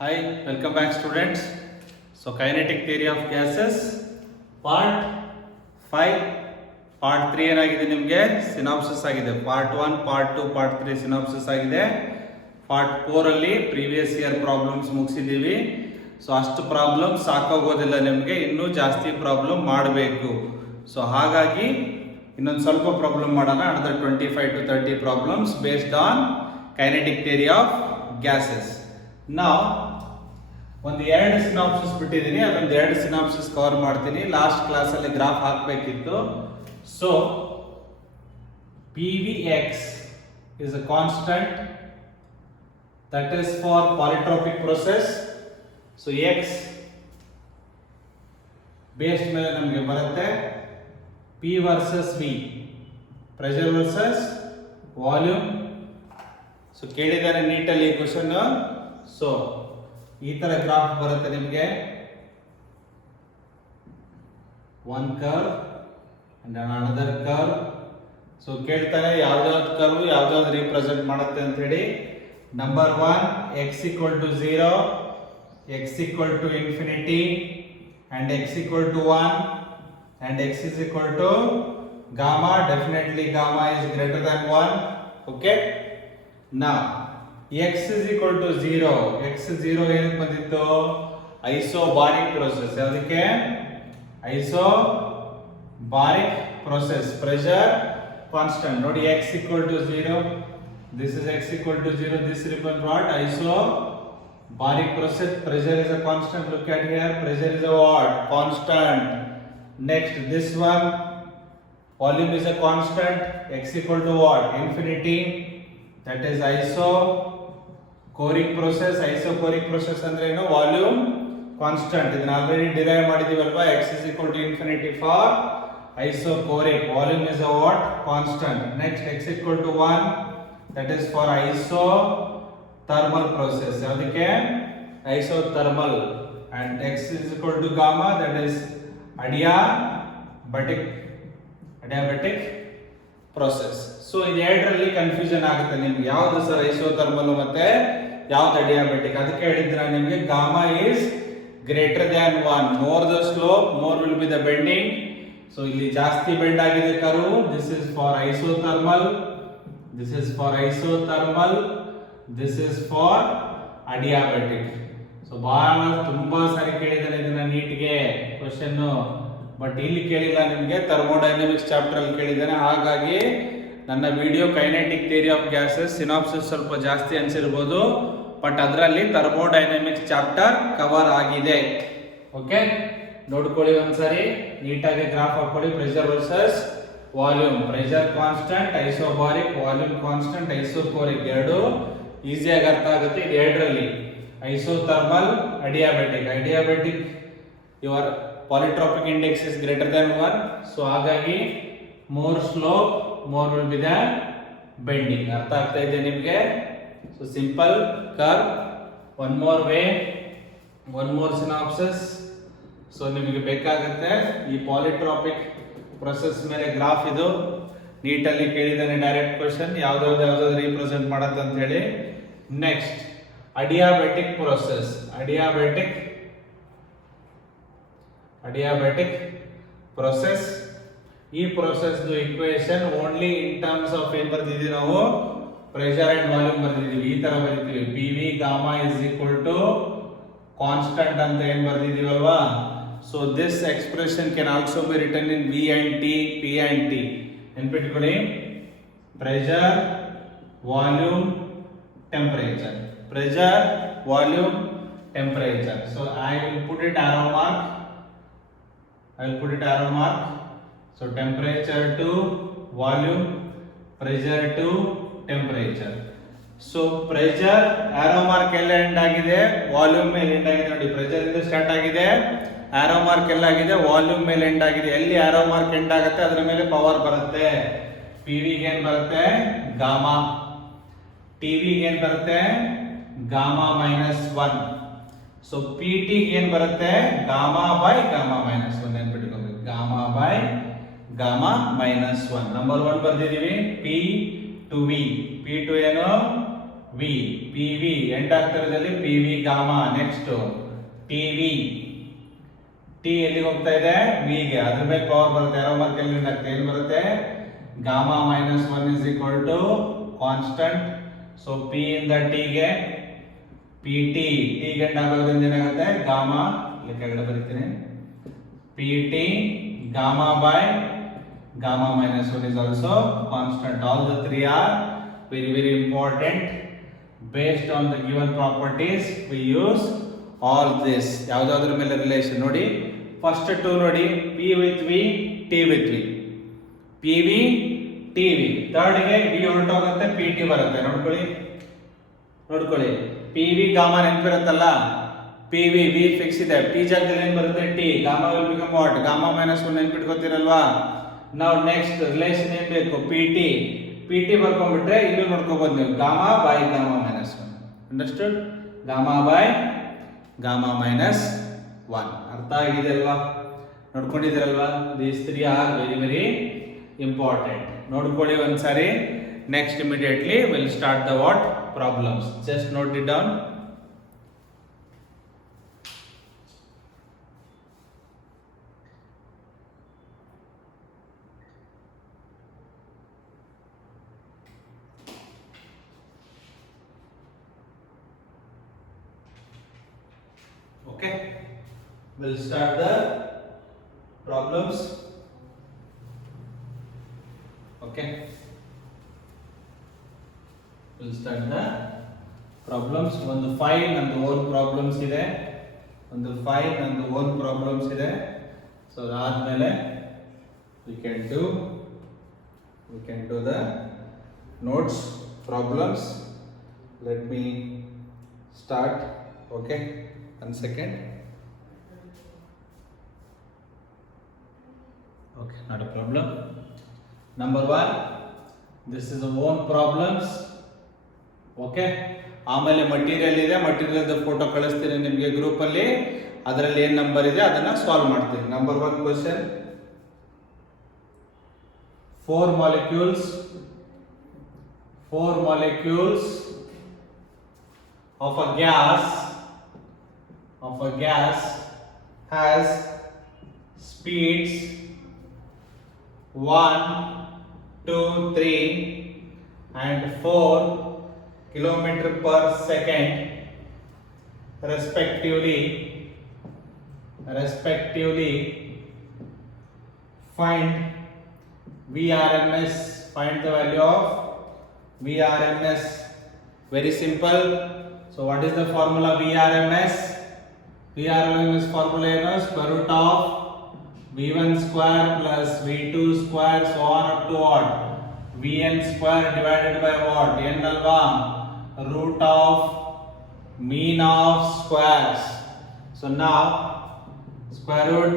Hi, welcome back students. So kinetic theory of gases part 5 part 3 ಏನಾಗಿದೆ ನಿಮಗೆ ಸಿನಾಪ್ಸಿಸ್ ಆಗಿದೆ. ಪಾರ್ಟ್ 1 ಪಾರ್ಟ್ 2 ಪಾರ್ಟ್ 3 ಸಿನಾಪ್ಸಿಸ್ ಆಗಿದೆ. ಪಾರ್ಟ್ 4 ಅಲ್ಲಿ ಪ್ರೀವಿಯಸ್ ಇಯರ್ ಪ್ರಾಬ್ಲಮ್ಸ್ ಮುಗಿಸಿದ್ದೀವಿ. ಸೊ ಅಷ್ಟು ಪ್ರಾಬ್ಲಮ್ ಸಾಕಾಗೋದಿಲ್ಲ ನಿಮಗೆ, ಇನ್ನೂ ಜಾಸ್ತಿ ಪ್ರಾಬ್ಲಮ್ ಮಾಡಬೇಕು. ಸೊ ಹಾಗಾಗಿ ಇನ್ನೊಂದು ಸ್ವಲ್ಪ ಪ್ರಾಬ್ಲಮ್ ಮಾಡೋಣ. Another 25 to 30 problems based on kinetic theory of gases. ನಾವು ಒಂದು 2 ಸಿನಾಪ್ಸಿಸ್ ಬಿಟ್ಟಿದ್ದೀನಿ, ಅದೊಂದು 2 ಸಿನಾಪ್ಸಿಸ್ ಕವರ್ ಮಾಡ್ತೀನಿ. ಲಾಸ್ಟ್ ಕ್ಲಾಸಲ್ಲಿ ಗ್ರಾಫ್ ಹಾಕಬೇಕಿತ್ತು. So PVX is a constant that is for polytropic process. So X base ಮೇಲೆ ನಮಗೆ ಬರುತ್ತೆ P versus V, pressure versus volume. So ಕೇಳಿದ್ದಾರೆ ನೀಟಲ್ಲಿ ಕ್ವಶನ್. ಸೊ ಈ ತರ ಗ್ರಾಫ್ ಬರುತ್ತೆ ನಿಮಗೆ, one curve and another curve. So ಕೇಳ್ತಾರೆ ಯಾವ್ದಾವ್ದು ಕರ್ವ್ ಯಾವ್ದಾವ್ದು ರಿಪ್ರೆಸೆಂಟ್ ಮಾಡುತ್ತೆ ಅಂತ ಹೇಳಿ. ನಂಬರ್ 1 x equal to 0, x equal to infinity and x equal to 1 and x is equal to gamma. Definitely gamma is greater than 1. Okay, now x is equal to 0. x 0 ಏನಕ್ಕೆ ಬಂದಿತ್ತು? ಐಸೋಬಾರಿಕ್ ಪ್ರೋಸೆಸ್. ಯಾವುದಕ್ಕೆ? ಐಸೋಬಾರಿಕ್ ಪ್ರೋಸೆಸ್. ಪ್ರೆಷರ್ ಕಾನ್ಸ್ಟೆಂಟ್ ನೋಡಿ, x equal to 0, this is x equal to 0, this represents what? Isobaric process. Pressure is a constant. Look at here, pressure is a what? Constant. Next, this one, volume is a constant. X equal to what? Infinity. That is isocoric process. Isocoric process ಅಂದ್ರೆ ಏನು? Volume constant. ಇದನ್ನ already derive ಮಾಡಿದೀವಲ್ವಾ. x is equal to infinity for isocoric. Volume is a what? Constant. Next, x equal to 1, that is for isothermal process. ಯಾವುದಕ್ಕೆ? Isothermal. And x is equal to gamma, that is adiabatic process. So ಇದೆರಡರಲ್ಲಿ confusion ಆಗುತ್ತೆ ನಿಮ್ಗೆ, ಯಾವ್ದು sir isothermal ಮತ್ತೆ ಯಾವ್ದು ಅಡಿಯಾಬೆಟಿಕ್. ಅದಕ್ಕೆ ಹೇಳಿದ್ರೆ ನಿಮಗೆ gamma is greater than 1. More the slope more will be the bending. So ಇಲ್ಲಿ ಜಾಸ್ತಿ ಬೆಂಡ್ ಆಗಿದೆ curve. This is for isothermal, this is for isothermal, this is for adiabatic. So ಬಹಳ ತುಂಬಾ ಸಾರಿ ಕೇಳಿದಾನೆ ಇದನ್ನ ನೀಟ್ಗೆ ಕ್ವಶನ್, ಬಟ್ ಇಲ್ಲಿ ಕೇಳಿಲ್ಲ ನಿಮಗೆ, ಥರ್ಮೋಡೈನಮಿಕ್ಸ್ ಚಾಪ್ಟರ್ ಅಲ್ಲಿ ಕೇಳಿದ್ದಾನೆ. ಹಾಗಾಗಿ ನನ್ನ video kinetic theory of gases synopsis ಸ್ವಲ್ಪ ಜಾಸ್ತಿ ಅನ್ಸಿರ್ಬೋದು, ಬಟ್ ಅದರಲ್ಲಿ ಥರ್ಮೋಡೈನಮಿಕ್ಸ್ ಚಾಪ್ಟರ್ ಕವರ್ ಆಗಿದೆ. ಓಕೆ, ನೋಡ್ಕೊಳ್ಳಿ ಒಂದ್ಸರಿ ನೀಟಾಗಿ ಗ್ರಾಫ್ ಹಾಕೊಳ್ಳಿ. Pressure versus volume, pressure constant, isobaric, volume constant, isochoric, ಎರಡು ಈಸಿಯಾಗಿ ಅರ್ಥ ಆಗುತ್ತೆ. ಇದು ಎರಡರಲ್ಲಿ isothermal, adiabatic your polytropic index is greater than 1. so ಹಾಗಾಗಿ more slope more will be the bending. ಅರ್ಥ ಆಗ್ತಾ ಇದೆ ನಿಮಗೆ? so simple curve, one more way, one more synopsis. so ನಿಮಗೆ ಬೇಕಾಗುತ್ತೆ ಈ polytropic process ಮೇಲೆ ಗ್ರಾಫ್ ಇದು ನೀಟಲ್ಲಿ ಕೇಳಿದಾನೆ ಡೈರೆಕ್ಟ್ ಕ್ವೆಶ್ಚನ್, ಯಾವ್ದಾವ್ದು ರಿಪ್ರೆಸೆಂಟ್ ಮಾಡುತ್ತೆ ಅಂತ ಹೇಳಿ. Next adiabatic process. Adiabatic process. ಈ process equation only in terms of ಏನ್ ಬರ್ತಿದೀವಿ ನಾವು? ಪ್ರೆಷರ್ ಅಂಡ್ ವಾಲ್ಯೂಮ್ ಬರ್ತಿದೀವಿ. ಈ ತರ ಬರೀತೀವಿ, P V gamma is equal to constant ಅಂತ ಏನ್ ಬರ್ತಿದೀವಲ್ವಾ. So this expression can also be written in V and T, P and T. ನೆನ್ಪಿಟ್ಕೊಳ್ಳಿ, pressure, volume, temperature. Pressure, volume, temperature. so I will put it arrow mark. so temperature to volume, pressure to temperature. so pressure arrow mark ಎಲ್ಲ ಎಂಡ್ ಆಗಿದೆ, ವಾಲ್ಯೂಮ್ ಮೇಲೆ ಎಂಡ್ ಆಗಿದೆ. ನೋಡಿ, ಪ್ರೆಷರ್ ಇಂದ ಸ್ಟಾರ್ಟ್ ಆಗಿದೆ, arrow mark ಎಲ್ಲ ಆಗಿದೆ, ವಾಲ್ಯೂಮ್ ಮೇಲೆ ಎಂಡ್ ಆಗಿದೆ. ಎಲ್ಲಿ arrow mark ಎಂಡ್ ಆಗುತ್ತೆ ಅದರ ಮೇಲೆ ಪವರ್ ಬರುತ್ತೆ. PV ಗೆ ಏನ್ ಬರುತ್ತೆ? ಗಾಮಾ. TV ಗೆ ಏನ್ ಬರುತ್ತೆ? Gamma minus 1. ಸೊ PT ಏನ್ ಬರುತ್ತೆ? Gamma by gamma minus 1. ನೆನ್ಪಿಟ್ಕೋಬೇಕು, gamma by gamma minus 1. Number 1 ಬರ್ದಿದೀವಿ, P to V. P to ಏನು? ವಿ ಪಿ ವಿ ಎಂಡ್ ಆಗ್ತಿರೋದ್ರಲ್ಲಿ P V gamma. Next T V, T ಎಲ್ಲಿಗೆ ಹೋಗ್ತಾ ಇದೆ ವಿಗೆ, ಅದ್ರ ಮೇಲೆ ಪವರ್ ಬರುತ್ತೆ, ಯಾವ ಮಾರ್ಕ್ ಅಲ್ಲಿ ಏನು ಬರುತ್ತೆ gamma minus 1 is equal to constant. So P ಇಂದ ಟಿ ಗೆ ಪಿ ಟಿ, ಟಿ ಗೆ ಎಂಡ್ ಆಗೋದ್ರಿಂದ ಏನಾಗುತ್ತೆ ಗಾಮಾ, ಇಲ್ಲಿ ಕೆಳಗಡೆ ಬರೀತೀನಿ P T gamma by gamma minus 1 is also constant. All the three are very important. Based on the given properties we use all this. ಯಾವುದಾದ್ರ ಮೇಲೆ ರಿಲೇಷನ್ ನೋಡಿ, ಫಸ್ಟ್ ಟು ನೋಡಿ p with v, t with v, pv tv. Third ಗೆ v ಹೊರಟೋಗುತ್ತೆ pt ಬರುತ್ತೆ. ನೋಡ್ಕೊಳ್ಳಿ pv gamma ನೆನಪಿರುತ್ತಲ್ಲ, pv v fix ಇದೆ, p ಜಾಗದಲ್ಲಿ ಏನು ಬರುತ್ತೆ t, gamma will become what gamma minus 1 ನೆನಪಿಟ್ಕೋತೀರಲ್ವಾ. ನಾವು ನೆಕ್ಸ್ಟ್ ರಿಲೇಷನ್ ಏನ್ ಬೇಕು pt ಬರ್ಕೊಂಡ್ಬಿಟ್ರೆ ಇಲ್ಲಿ ನೋಡ್ಕೋಬಹುದು ನೀವು gamma by gamma minus 1. Understood? Gamma by gamma minus 1 ಅರ್ಥ ಆಗಿದೆ ಅಲ್ವಾ, ನೋಡ್ಕೊಂಡಿದ್ದೀರಲ್ವಾ. These three are very important. ನೋಡ್ಕೊಳ್ಳಿ ಒಂದ್ಸಾರಿ. Next immediately will start the what problems. Just note it down. Okay, we'll start the problems. Okay, we'll start the problems. ಒಂದು 5 ನಂದು own problems ಇದೆ, ಒಂದು 5 ನಂದು ಓನ್ ಪ್ರಾಬ್ಲಮ್ಸ್ ಇದೆ. ಸೊ ಅದಾದ್ಮೇಲೆ we can do the notes problems. Let me start. Okay, 1 second. Okay, not a problem. Number 1, this is the own problems. Okay, ಆಮೇಲೆ ಮಟೀರಿಯಲ್ ಇದೆ, material photo ಕಳಿಸ್ತೀನಿ ನಿಮಗೆ ಗ್ರೂಪ್ ಅಲ್ಲಿ, ಅದರಲ್ಲಿ ಏನು ನಂಬರ್ ಇದೆ ಅದನ್ನ ಸಾಲ್ವ್ ಮಾಡ್ತೀನಿ. ನಂಬರ್ 1 ಕ್ವೆಶ್ಚನ್, 4 molecules of a gas has speeds 1, 2, 3 and 4 kilometer per second respectively. Find VRMS. Find the value of VRMS. Very simple. So what is the formula VRMS? VRMS formula is square root of V1 square plus V2 square so on up to what? Vn square divided by what? N alva? Root of mean of squares. So now square root,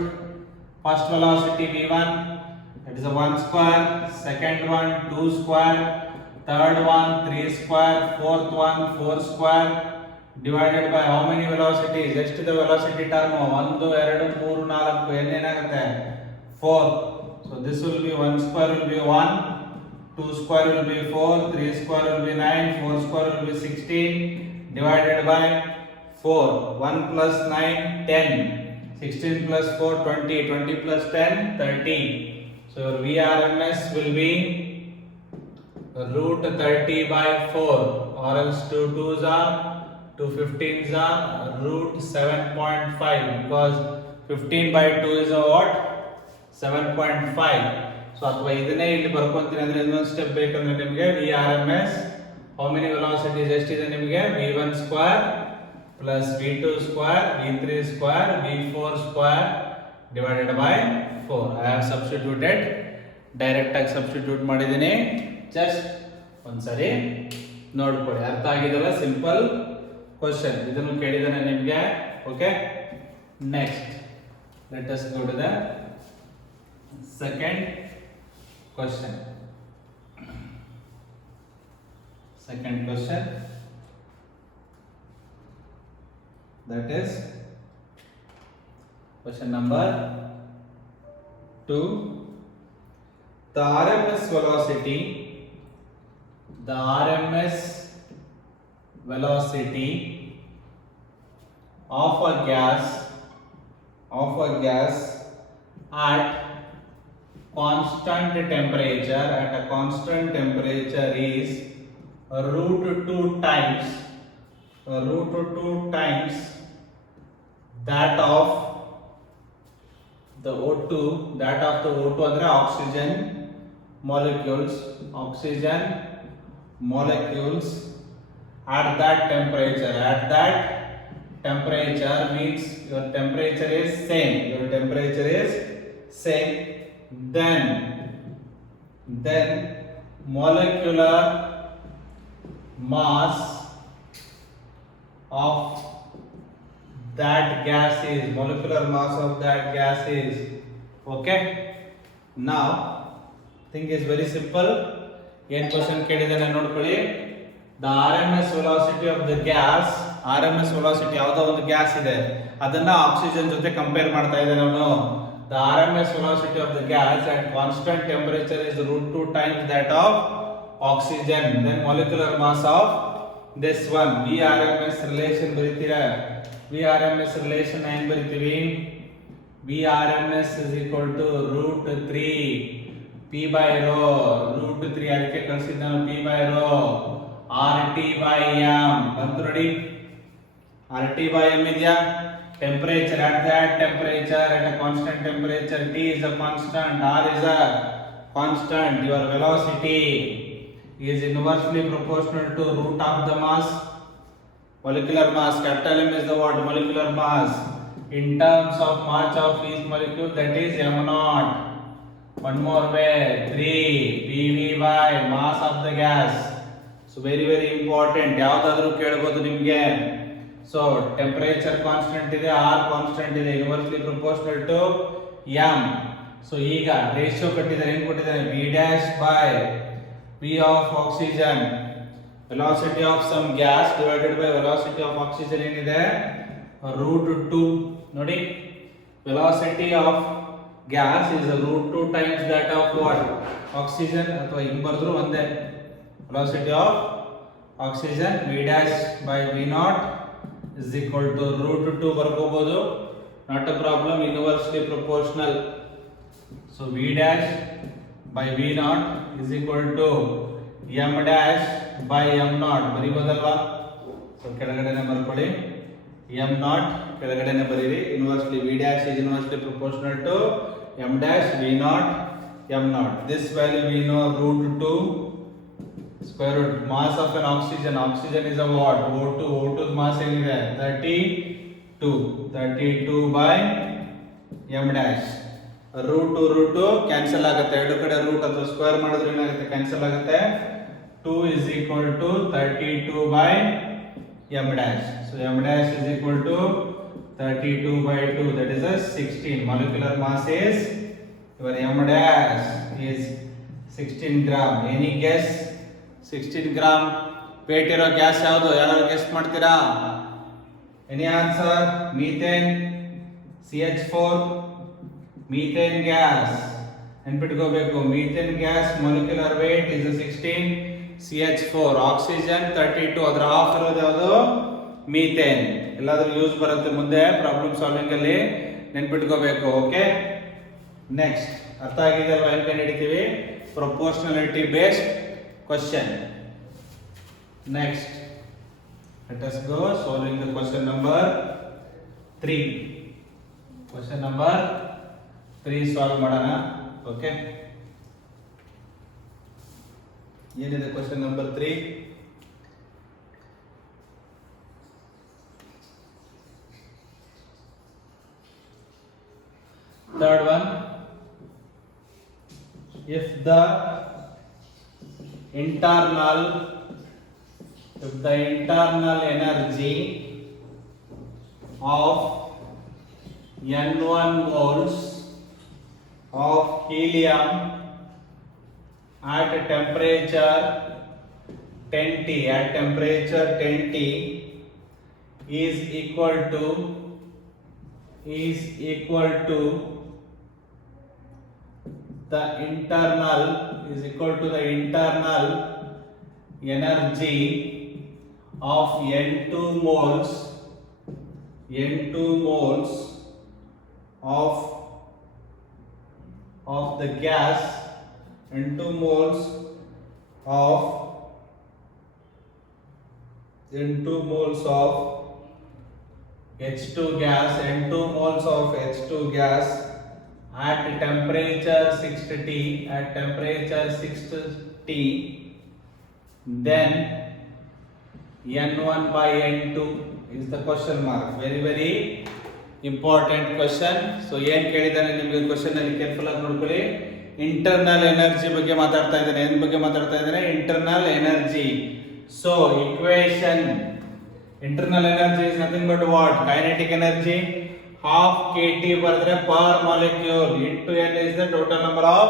first velocity V1, that is a 1 square, second one 2 square, third one 3 square, fourth one 4 square, divided by how many velocities? ಎಷ್ಟು the velocity term? 1 2 3 4 n ಏನಾಗುತ್ತೆ 4. So this will be 1 square will be 1, 2 square will be 4, 3 square will be 9, 4 square will be 16, divided by 4. 1 plus 9 10, 16 plus 4 20, 20 plus 10 30. So your VRMS will be root 30 by 4, or else 2 2s are 2 15s are root 7.5, because 15 by 2 is a what? 7.5. So ಅಥವಾ ಇದನ್ನೇ ಇಲ್ಲಿ ಬರ್ಕೊಂತೀನಿ ಅಂದ್ರೆ ಇನ್ನೊಂದು ಸ್ಟೆಪ್ ಬೇಕಂದ್ರೆ ನಿಮಗೆ VRMS how many velocities ಎಷ್ಟಿದೆ ನಿಮಗೆ V1 square plus V2 square V3 square V4 square divided by 4. I have substituted, direct ಆಗಿ ಸಬ್ಸ್ಟಿಟ್ಯೂಟ್ ಮಾಡಿದ್ದೀನಿ. ಜಸ್ಟ್ ಒಂದ್ಸರಿ ನೋಡ್ಕೊಳ್ಳಿ, ಅರ್ಥ ಆಗಿದಲ್ಲ. ಸಿಂಪಲ್ ಕ್ವಶನ್, ಇದನ್ನು ಕೇಳಿದಾನೆ ನಿಮಗೆ. Okay, next let us go to the second question. That is question number 2. The RMS velocity velocity of a gas at constant temperature is root 2 times that of the O2 ಅಂದ್ರೆ oxygen molecules at that temperature means your temperature is same, then molecular mass of that gas is okay. Now thing is very simple. ಏನ್ ಕ್ವಶನ್ ಕೇಳಿದಾನೆ ನೋಡ್ಕೊಳ್ಳಿ. The RMS velocity of the gas, RMS velocity ಯಾವುದೋ ಒಂದು ಗ್ಯಾಸ್ ಇದೆ, ಅದನ್ನ ಆಕ್ಸಿಜನ್ ಜೊತೆ ಕಂಪೇರ್ ಮಾಡ್ತಾ ಇದ್ದಾನೆ ಅವನು. The RMS velocity of the gas at constant temperature is root 2 times that of oxygen. Then molecular mass of this one. VRMS relation ಬರೀತೀರಾ? VRMS relation ಏನು ಬರೀತೀವಿ? VRMS is equal to root 3 P by rho, root 3 ಅದಕ್ಕೆ ಕಳಿಸಿದ ನಾನು P by rho RT by M ಬಂತು ನೋಡಿ. RT by M ಇದೆಯಾ? Temperature at that temperature, at a constant temperature, T is a constant, R is a constant. Your velocity is inversely proportional to root of the mass. Molecular mass, capital M is the what? Molecular mass. In terms of mass of each molecule, that is m naught. One more way, 3 PV by mass of the gas. So very important. ಯಾವ್ದಾದ್ರೂ ಕೇಳಬಹುದು ನಿಮಗೆ. So temperature constant ಇದೆ, R constant ಇದೆ, inversely proportional to m. So ಈಗ ರೇಷಿಯೋ ಕಟ್ಟಿದ್ದಾರೆ, ಏನು ಕೊಟ್ಟಿದ್ದಾರೆ? V dash by V of oxygen, velocity of some gas divided by velocity of oxygen ಏನಿದೆ? root 2 ನೋಡಿ. velocity of gas is root 2 times that of what? oxygen. ಅಥವಾ ಹಿಂಗ್ ಬರೆದ್ರು ಒಂದೇ. velocity of oxygen V dash by V naught is equal to root 2 ಬರ್ಕೋಬಹುದು. not a problem, inversely proportional. so V dash by V naught is equal to m dash by m naught ಬರೀಬಹುದಲ್ವಾ? so ಕೆಳಗಡೆನೆ ಬರ್ಕೊಳ್ಳಿ. m naught ಕೆಳಗಡೆನೆ ಬರೀರಿ. inversely V dash is inversely proportional to m dash V naught m naught. This value we know, root 2 square root mass of an oxygen. Oxygen is a what? O2 mass ಏನಿದೆ? 32 by m dash. root 2 ಕ್ಯಾನ್ಸಲ್ ಆಗುತ್ತೆ, ಎರಡು ಕಡೆ ರೂಟ್ ಅಥವಾ ಸ್ಕ್ವೇರ್ ಮಾಡಿದ್ರೆ ಏನಾಗುತ್ತೆ? ಕ್ಯಾನ್ಸಲ್ ಆಗುತ್ತೆ. 2 is equal to 32 by m dash. so m dash is equal to 32 by 2, that is a 16. molecular mass is, your m dash is 16 gram. any guess? 16 gram weight ಇರೋ ಗ್ಯಾಸ್ ಯಾವುದು? ಯಾರು ಗೆಸ್ ಮಾಡ್ತೀರಾ? any answer? methane, CH4, methane gas. ನೆನ್ಪಿಟ್ಕೋಬೇಕು, methane gas molecular weight is 16, CH4, oxygen 32, ಅದರ ಹಾಫ್ ಇರೋದು ಯಾವುದು? methane. ಎಲ್ಲಾದ್ರೂ ಯೂಸ್ ಬರುತ್ತೆ ಮುಂದೆ ಪ್ರಾಬ್ಲಮ್ ಸಾಲ್ವಿಂಗ್ ಅಲ್ಲಿ, ನೆನ್ಪಿಟ್ಕೋಬೇಕು. ಓಕೆ, ನೆಕ್ಸ್ಟ್ ಅರ್ಥ ಆಗಿದೆ ಅಲ್ವಾ? ಏನು ಹಿಡಿತೀವಿ? Proportionality based question. Next let us go solving the question number 3. question number 3 ಸಾಲ್ವ್ ಮಾಡೋಣ. ಓಕೆ, ಏನಿದೆ question number 3? third one, if the internal energy of n1 moles of helium at temperature 10T is equal to the internal energy of N2 moles of the gas, N2 moles of H2 gas, N2 moles of H2 gas at temperature 60T, then N1 by N2 is the question mark. Very important question. So ಏನು ಕೇಳಿದಾನೆ ನಿಮಗೆ ಕ್ವೆಶ್ಚನ್ ಅಲ್ಲಿ ಕೇರ್ಫುಲ್ ಆಗಿ ನೋಡ್ಕೊಳ್ಳಿ. Internal energy ಬಗ್ಗೆ ಮಾತಾಡ್ತಾ ಇದ್ದಾನೆ. ಏನು ಬಗ್ಗೆ ಮಾತಾಡ್ತಾ ಇದ್ದಾನೆ? Internal energy. So equation internal energy is nothing but what? Kinetic energy. Half kT bardre per molecule into N is the total number of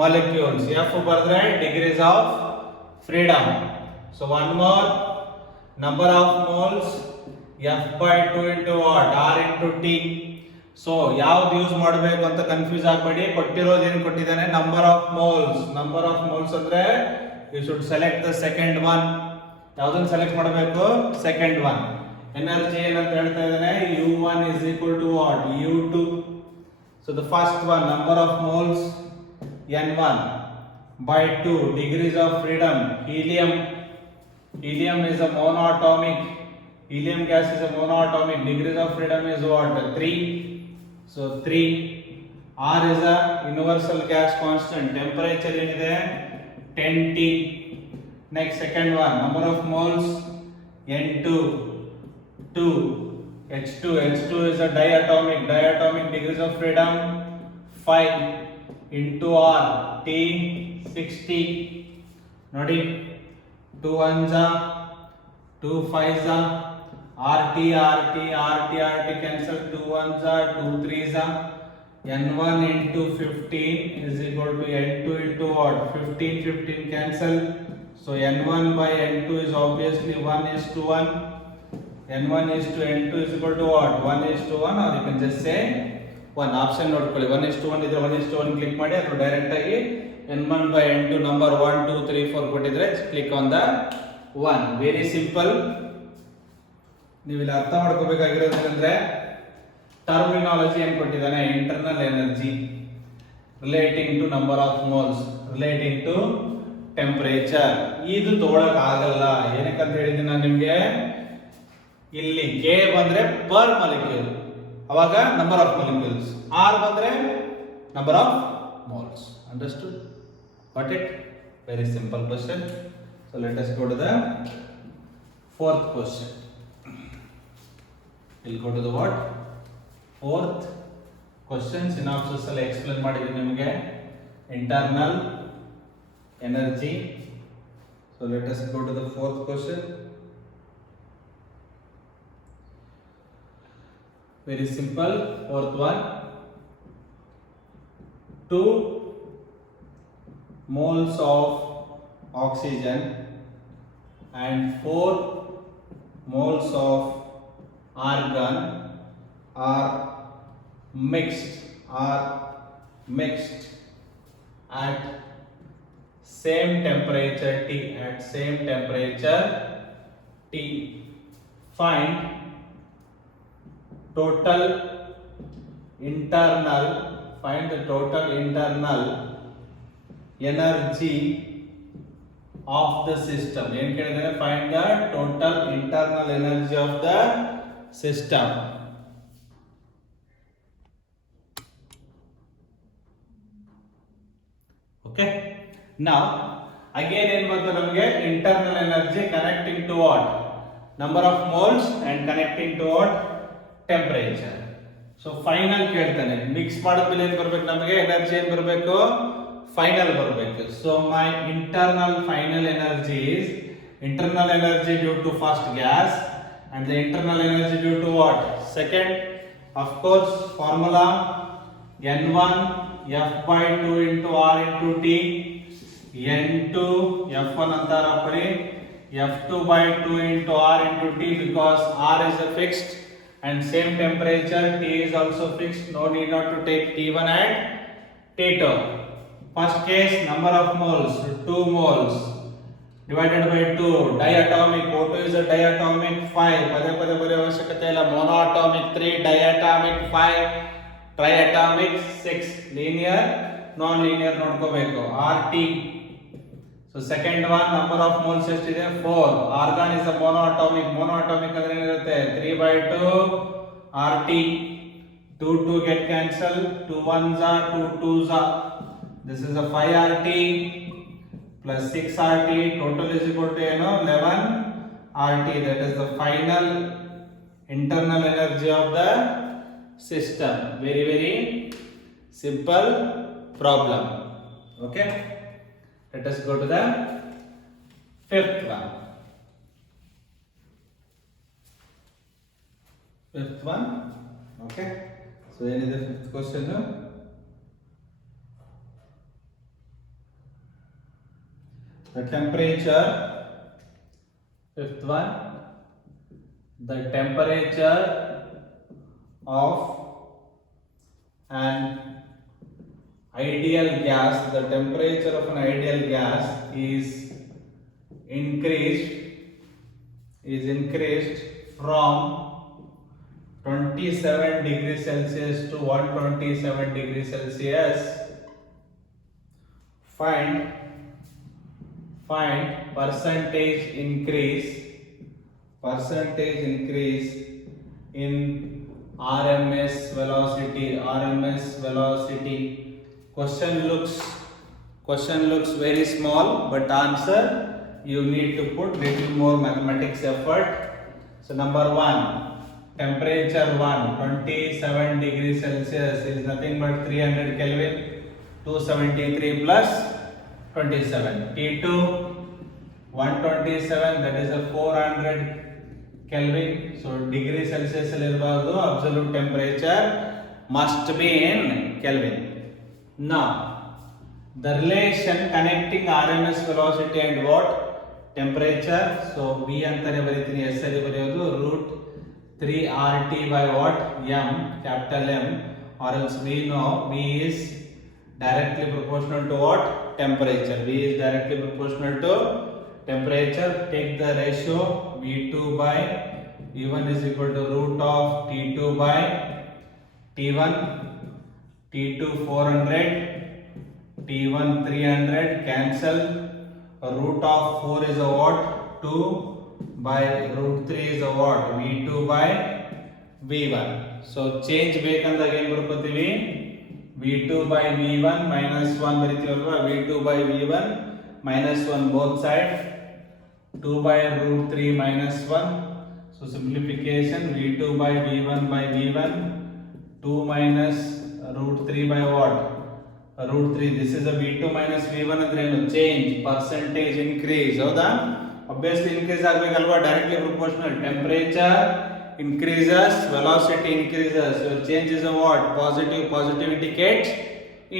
molecules. F bardre degrees of freedom. So one more, number of moles F by 2 into what? R into T. So ಯಾವ್ದು use ಮಾಡಬೇಕು ಅಂತ confuse ಆಗಬೇಡಿ. ಕೊಟ್ಟಿರೋದು ಏನು ಕೊಟ್ಟಿದ್ದಾನೆ? Number of moles ಅಂದ್ರೆ you should select the second one. ಯಾವುದನ್ನು select ಮಾಡಬೇಕು? Second one. ಎನರ್ಜಿ ಏನಂತ ಹೇಳ್ತಾ ಇದ್ದಾನೆ? U1 is equal to what? U2. So the first one, number of moles N1 by 2, degrees of freedom. Helium is a monoatomic. Helium gas is a monoatomic. Degrees of freedom is what? 3. So 3. R is a universal gas constant. Temperature ಏನಿದೆ? 10T. Next, second one, number of moles N2 2. H2 is a diatomic. Degrees of freedom 5 into R T 60. Nodi 2 1s 2 5s RT cancel. 2 1s 2 3s. N1 into 15 is equal to N2 into what? 15 cancel. So N1 by N2 is obviously 1:1. N1 is to N2 is equal to what? 1:1, or you can just say 1. Option ನೋಡ್ಕೊಳ್ಳಿ. 1:1 ಇದ್ರೆ 1:1 ಕ್ಲಿಕ್ ಮಾಡಿ, ಅದು ಡೈರೆಕ್ಟ್ ಆಗಿ N1 by N2 number 1 2 3 4 ಕೊಟ್ಟಿದ್ರೆ click on the 1. Very simple. ನೀವು ಇಲ್ಲಿ ಅರ್ಥ ಮಾಡ್ಕೋಬೇಕಾಗಿರೋದೇನೆಂದ್ರೆ ಟರ್ಮಿನಾಲಜಿ ಏನು ಕೊಟ್ಟಿದ್ದಾನೆ? Internal energy relating to number of moles, relating to temperature. ಇದು ತಗೊಳಕ್ ಆಗಲ್ಲ. ಏನಕ್ಕಂತ ಹೇಳಿದ್ದೀನಿ ನಾನು ನಿಮ್ಗೆ, ಇಲ್ಲಿ ಕೆ ಬಂದ್ರೆ ಪರ್ ಮಾಲಿಕ್ಯೂಲ್, ಅವಾಗ ನಂಬರ್ ಆಫ್ ಮಾಲಿಕ್ಯೂಲ್ಸ್. ಆರ್ ಬಂದ್ರೆ number of moles. Understood? Got it? Very simple question. So let us go to the fourth question. We'll go to the what? Fourth question. Synopsis ಅಲ್ಲಿ explain ಮಾಡಿದ್ದೀನಿ ನಿಮಗೆ. Internal energy. So let us go to the fourth question. Very simple. Fourth one. 2 moles of oxygen and 4 moles of argon are mixed at same temperature T. Find the total internal energy of the system. ಏನು ಕೇಳಿದ್ರೆ find the total internal energy of the system. Okay. Now again ಏನು ಬಂತು ನಮಗೆ? internal energy connecting to what? Number of moles and connecting to what? Temperature. So final ಕೇಳ್ತಾನೆ. ಮಿಕ್ಸ್ ಮಾಡಿದ್ಮೇಲೆ ಏನು ಬರಬೇಕು ನಮಗೆ? ಎನರ್ಜಿ ಏನು ಬರಬೇಕು? ಫೈನಲ್ ಬರಬೇಕು. So my internal final energy is internal energy due to first gas and the internal energy due to what? Second. Of course formula N1 F by 2 into R into T, N2 F1 ಅಂತಾರ ಪಡಿ, F2 by 2 into R into T, because R is a fixed and same temperature, T is also fixed. No need not to take T1 and T2. First case, number of moles 2 moles. divided by 2, diatomic, O2 is a diatomic 5, ಪದೇ ಪದೇ ಬರೆಯೋ ಅವಶ್ಯಕತೆ ಇಲ್ಲ, monatomic 3, diatomic 5, triatomic 6, linear, non-linear ನೋಡ್ಕೋಬೇಕು. RT, so second one, number of moles ಎಷ್ಟಿದೆ 4, argon is a monoatomic, monoatomic ಅಂದ್ರೆ ಏನಿರುತ್ತೆ 3 by 2, RT, 2 get cancel, 2 1s are 2 2s are, this is a 5 RT plus 6 RT, total is equal to 11 RT, that is the final internal energy of the system. Very very simple problem. Okay, let us go to the fifth one. Fifth one. Okay, so any the fifth question now? The temperature, fifth one, the temperature of an ideal gas, the temperature of an ideal gas is increased from 27 degrees Celsius to 127 degrees Celsius. Find percentage increase in RMS velocity. Question looks very small, but answer you need to put little more mathematics effort. So number 1, temperature 1, 27 degrees Celsius is nothing but 300 Kelvin, 273 plus 27. T2, 127, that is a 400 Kelvin. So degree Celsius irabadu, absolute temperature must be in Kelvin. Now the relation connecting RMS velocity and what? Temperature. So V antare baritini, S ali bariyodu root 3 RT by what? M, capital M, or else we know V is directly proportional to what? Temperature. V is directly proportional to temperature. Take the ratio V2 by V1 is equal to root of T2 by T1. T2 400, T1 300, cancel. Root of 4 is a what? 2 by root 3 is a what? V2 by V1. So change ಬೇಕಂದಾಗ ಏನು ಬರ್ಕೋತೀವಿ? V2 by V1 minus 1 ಬರಿತೀವಲ್ವಾ, V2 by V1 minus 1 both side, 2 by root 3 minus 1, so simplification, V2 by V1 by V1, 2 minus root 3 by what? Root 3, this is a V2 minus V1 ಅಂದ್ರೆ ಏನು? Change, percentage increase, ಹೌದಾ? Obviously increase ಆಗಬೇಕಲ್ವಾ, directly proportional. Temperature increases, velocity increases, your change is a what? Positive indicates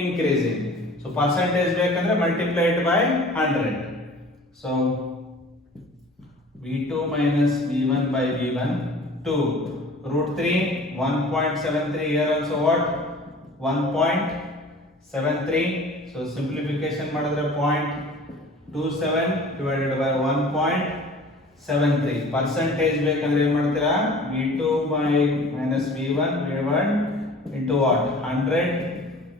increasing. So percentage ಬೇಕಂದ್ರೆ multiply it by 100. So V2 minus V1 by V1, 2 root 3, 1.73, here also what? 1.73. So simplification ಮಾಡಿದ್ರೆ 0.27 divided by 1.73. percentage ಬೇಕಂದ್ರೆ ಏನು ಮಾಡ್ತೀರಾ? V2 by minus V1 into what? 100.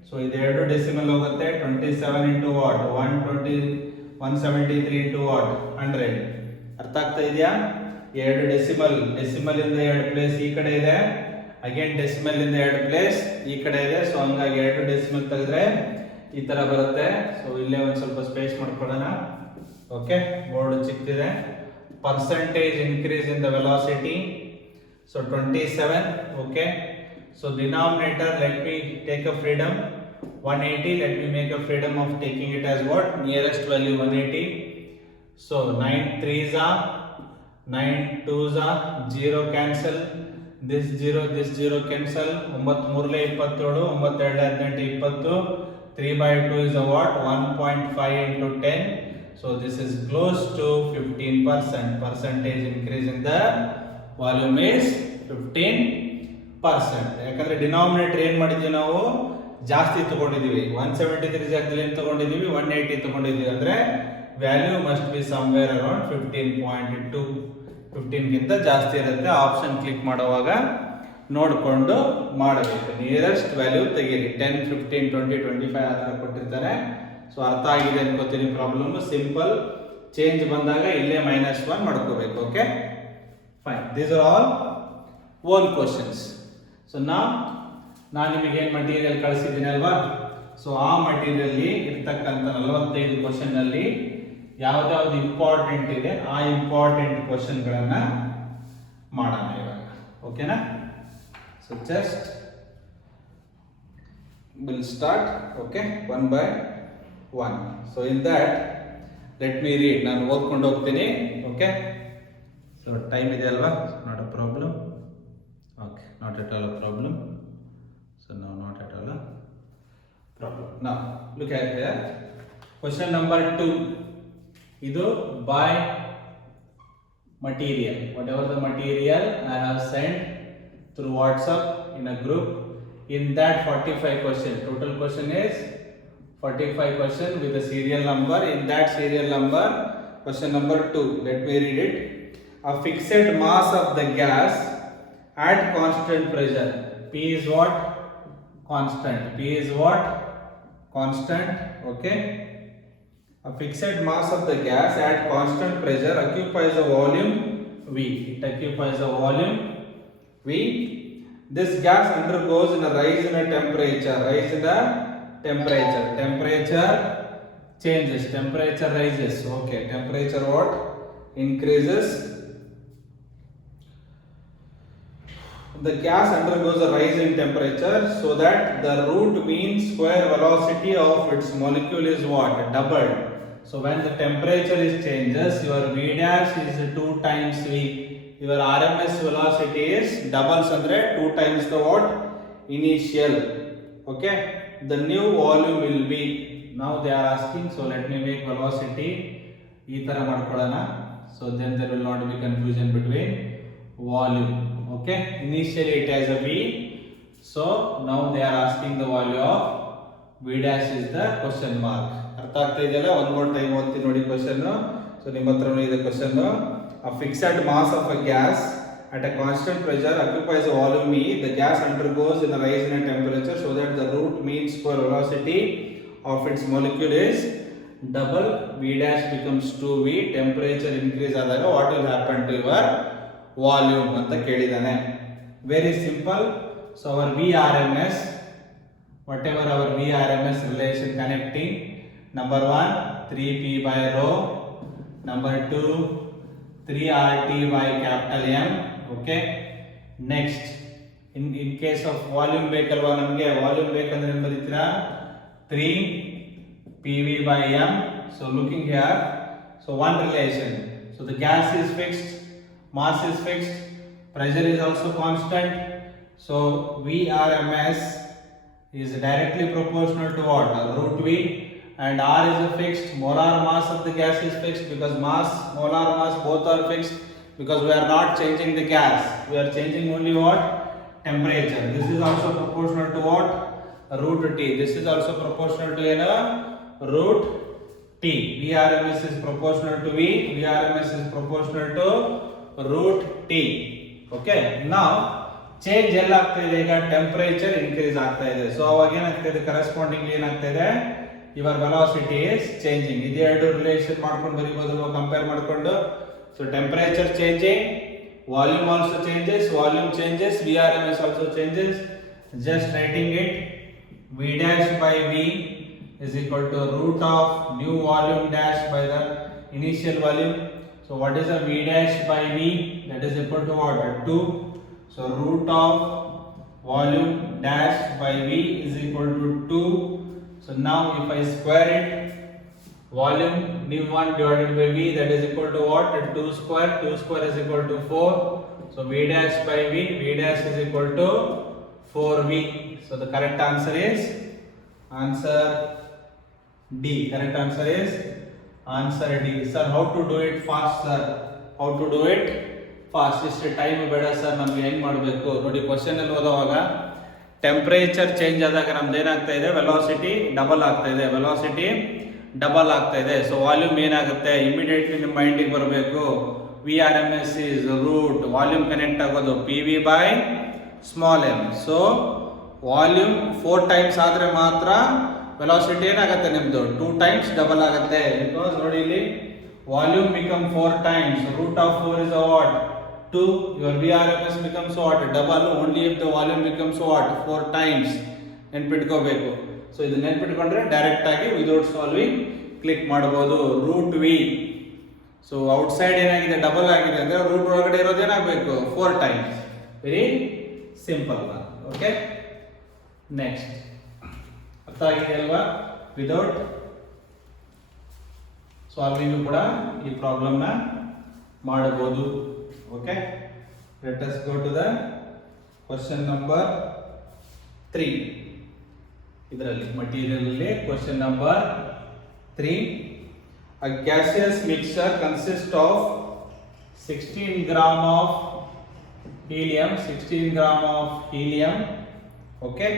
So ಇದು ಎರಡು ಡೆಸಿಮಲ್ ಹೋಗುತ್ತೆ, 27 into what? 173 into what? 100. ಅರ್ಥ ಆಗ್ತಾ ಇದೆಯಾ? ಎರಡು ಡೆಸಿಮಲ್ ಇಂದ ಎರಡು ಪ್ಲೇಸ್ ಈ ಕಡೆ ಇದೆ, ಅಗೇನ್ ಡೆಸಿಮಲ್ ಇಂದ ಎರಡು ಪ್ಲೇಸ್ ಈ ಕಡೆ ಇದೆ. ಸೊ ಹಂಗಾಗಿ ಎರಡು ಡೆಸಿಮಲ್ ತೆಗೆದ್ರೆ ಈ ತರ ಬರುತ್ತೆ. ಸೊ ಇಲ್ಲೇ ಒಂದು ಸ್ವಲ್ಪ ಸ್ಪೇಸ್ ಮಾಡ್ಕೊಳ್ಳೋಣ. ಓಕೆ, ಬೋರ್ಡ್ ಚಿಕ್ಕದಿದೆ. percentage increase in the velocity, so 27. okay, so denominator, let me take a freedom 180, let me make a freedom of taking it as what? Nearest value 180. So 9 3s are 9 2s are 0 cancel, this 0 cancel, 9 3 27, 9 2 18 20, 3 by 2 is a what? 1.5 into 10. So this is close to 15%. Percentage increase in the volume is 15%. ಯಾಕಂದ್ರೆ ಡಿನಾಮಿನೇಟರ್ ಏನು ಮಾಡಿದ್ವಿ ನಾವು? ಜಾಸ್ತಿ ತಗೊಂಡಿದ್ದೀವಿ. 173 ಜಾಗದಲ್ಲಿ ಏನು ತಗೊಂಡಿದ್ದೀವಿ? 180 ತಗೊಂಡಿದ್ದೀವಿ. ಅಂದ್ರೆ value must be somewhere around 15.2, 15ಗಿಂತ ಜಾಸ್ತಿ ಇರುತ್ತೆ. ಆಪ್ಷನ್ ಕ್ಲಿಕ್ ಮಾಡುವಾಗ ನೋಡಿಕೊಂಡು ಮಾಡಬೇಕು. ನಿಯರೆಸ್ಟ್ ವ್ಯಾಲ್ಯೂ ತೆಗೀರಿ. 10, 15, 20, 25 ಆ ಥರ ಕೊಟ್ಟಿರ್ತಾರೆ. ಸೊ ಅರ್ಥ ಆಗಿದೆ ಅನ್ಕೋತೀನಿ ಪ್ರಾಬ್ಲಮ್. ಸಿಂಪಲ್. ಚೇಂಜ್ ಬಂದಾಗ ಇಲ್ಲೇ -1 ಮಾಡ್ಕೋಬೇಕು. Okay fine. These are all own questions. So ನಾನು ನಿಮಗೆ ಏನು ಮಟೀರಿಯಲ್ ಕಳಿಸಿದ್ದೀನಿ ಅಲ್ವಾ? ಸೊ ಆ ಮಟೀರಿಯಲ್ ಇರ್ತಕ್ಕಂಥ 45 ಕ್ವಶನ್ ಅಲ್ಲಿ ಯಾವ್ದಾವ್ದು ಇಂಪಾರ್ಟೆಂಟ್ ಇದೆ ಆ ಇಂಪಾರ್ಟೆಂಟ್ ಕ್ವಶನ್ಗಳನ್ನ ಮಾಡೋಣ ಇವಾಗ. ಓಕೆನಾ? So just will start. Okay, 1 by 1. So in that let me read. ನಾನು ಓದ್ಕೊಂಡು ಹೋಗ್ತೀನಿ. ಓಕೆ, ಸೊ ಟೈಮ್ ಇದೆ ಅಲ್ವಾ? Not a problem. Okay, not at all a problem. So now not at all a problem. Now look at here. Question number 2. Idu by material. Whatever the material I have sent through WhatsApp in a group. In that 45 question. Total question is 45 question with the serial number. In that serial number, question number 2. Let me read it. A fixed mass of the gas at constant pressure. P is what? Constant. P is what? Constant. Okay. A fixed mass of the gas at constant pressure occupies a volume V. It occupies a volume V. This gas undergoes in a rise in a temperature. Rise in a temperature. Temperature changes. Temperature rises. Okay. Temperature what? Increases. The gas undergoes a rise in temperature so that the root mean square velocity of its molecule is what? Doubled. So when the temperature is changes, your V dash is 2 times V. Your RMS velocity is doubles andre 2 times the what? Initial. Okay. The new volume will be. Now they are asking. So let me make velocity. Ee tara madkolana. So then there will not be confusion between volume. Okay, initially it has a V, so now they are asking the value of V dash is the question mark. ಅರ್ಥ ಆಗ್ತಾ ಇದೆಯಲ್ಲ? one more time ಓದ್ತೀನಿ ನೋಡಿ question. So ನಿಮ್ಮ ಹತ್ರನೂ ಇದೆ question. A fixed mass of a gas at a constant pressure occupies a volume E. The gas undergoes in a rise in a temperature so that the root mean square velocity of its molecule is double. V dash becomes 2V. Temperature increase ಆದಾಗ what will happen to your volume ಅಂತ ಕೇಳಿದಾನೆ. Very simple. So our VRMS, whatever our VRMS relation connecting, number 1 3P by rho, number 2 3RT by capital M. Okay, next in case of volume ಬೇಕಲ್ವಾ ನಮಗೆ? Volume ಬೇಕಂದ್ರೆ ಏನು ಬರೀತೀರಾ? 3PV by M. So looking here, so one relation. So the gas is fixed, mass is fixed, pressure is also constant. So VRMS is directly proportional to what? Root V. And R is a fixed. Molar mass of the gas is fixed because mass, molar mass both are fixed because we are not changing the gas. We are changing only what? Temperature. This is also proportional to what? Root T. This is also proportional to root T. VRMS is proportional to V. VRMS is proportional to root T. Okay. Now change ಎಲ್ಲ ಆಗ್ತಾ ಇದೆ ಈಗ? Temperature increase ಆಗ್ತಾ ಇದೆ. ಸೊ ಅವಾಗ ಏನಾಗ್ತಾ ಇದೆ? ಕರೆಸ್ಪಾಂಡಿಂಗ್ಲಿ ಏನಾಗ್ತಾ ಇದೆ? Your velocity is changing. ಇದೇ ಎರಡು ರಿಲೇಷನ್ ಮಾಡ್ಕೊಂಡು ಬರೀಬೋದಲ್ವಾ ಕಂಪೇರ್ ಮಾಡ್ಕೊಂಡು? So temperature changing, volume also changes, volume changes, VRMS also changes. Just writing it, V dash by V is equal to root of new volume dash by the initial volume. So what is a V dash by V? That is equal to what? 2. So root of volume dash by V is equal to 2. So now if I square it, volume new 1 divided by V, that is equal to what? 2 square. 2 square is equal to 4. So V dash by V, V dash is equal to 4V. So the correct answer is answer D. Correct answer is answer D. Sir, how to do it fast, sir? How to do it fast? ಇಷ್ಟು ಟೈಮ್ ಬೇಡ ಸರ್, ನಮ್ಗೆ ಹೆಂಗ್ ಮಾಡಬೇಕು ನೋಡಿ. ಕ್ವಶನ್ ಅಲ್ಲಿ ಓದುವಾಗ temperature change ಆದಾಗ ನಮ್ದು ಏನಾಗ್ತಾ ಇದೆ? ವೆಲಾಸಿಟಿ ಡಬಲ್ ಆಗ್ತಾ ಇದೆ. ವೆಲಾಸಿಟಿ ಡಬಲ್ ಆಗ್ತಾ ಇದೆ. ಸೊ ವಾಲ್ಯೂಮ್ ಏನಾಗುತ್ತೆ, ಇಮಿಡಿಯೇಟ್ಲಿ ನಿಮ್ಮ ಮೈಂಡಿಗೆ ಬರಬೇಕು, V R M S is root, volume connect ಆಗೋದು P V by small M. So volume 4 times ಆದರೆ ಮಾತ್ರ ವೆಲಾಸಿಟಿ ಏನಾಗುತ್ತೆ ನಿಮ್ಮದು 2 ಟೈಮ್ಸ್ ಡಬಲ್ ಆಗುತ್ತೆ. ಬಿಕಾಸ್ ನೋಡಿ ಇಲ್ಲಿ volume become 4 times, root of 4 is what 2, your VRMS becomes what double only if the volume becomes what 4 times. ನೆನ್ಪಿಟ್ಕೋಬೇಕು. So ಇದು ನೆನ್ಪಿಟ್ಕೊಂಡ್ರೆ ಡೈರೆಕ್ಟ್ ಆಗಿ ವಿದೌಟ್ ಸಾಲ್ವಿಂಗ್ ಕ್ಲಿಕ್ ಮಾಡಬಹುದು. Root V, so outside ಏನಾಗಿದೆ double ಆಗಿದೆ ಅಂದ್ರೆ ರೂಟ್ ಒಳಗಡೆ ಇರೋದು ಏನಾಗಬೇಕು 4 times. Very simple. Okay, next ಅರ್ಥ ಆಗಿದೆ ಅಲ್ವಾ? ವಿದೌಟ್ ಸಾಲ್ವಿಂಗ್ ಕೂಡ ಈ ಪ್ರಾಬ್ಲಮ್ನ ಮಾಡಬಹುದು. Okay, let us go to the question number 3. ಇದರಲ್ಲಿ ಮಟೀರಿಯಲ್ ಅಲ್ಲಿ question number 3. A gaseous mixture consists of 16 gram of helium, 16 gram of helium, okay,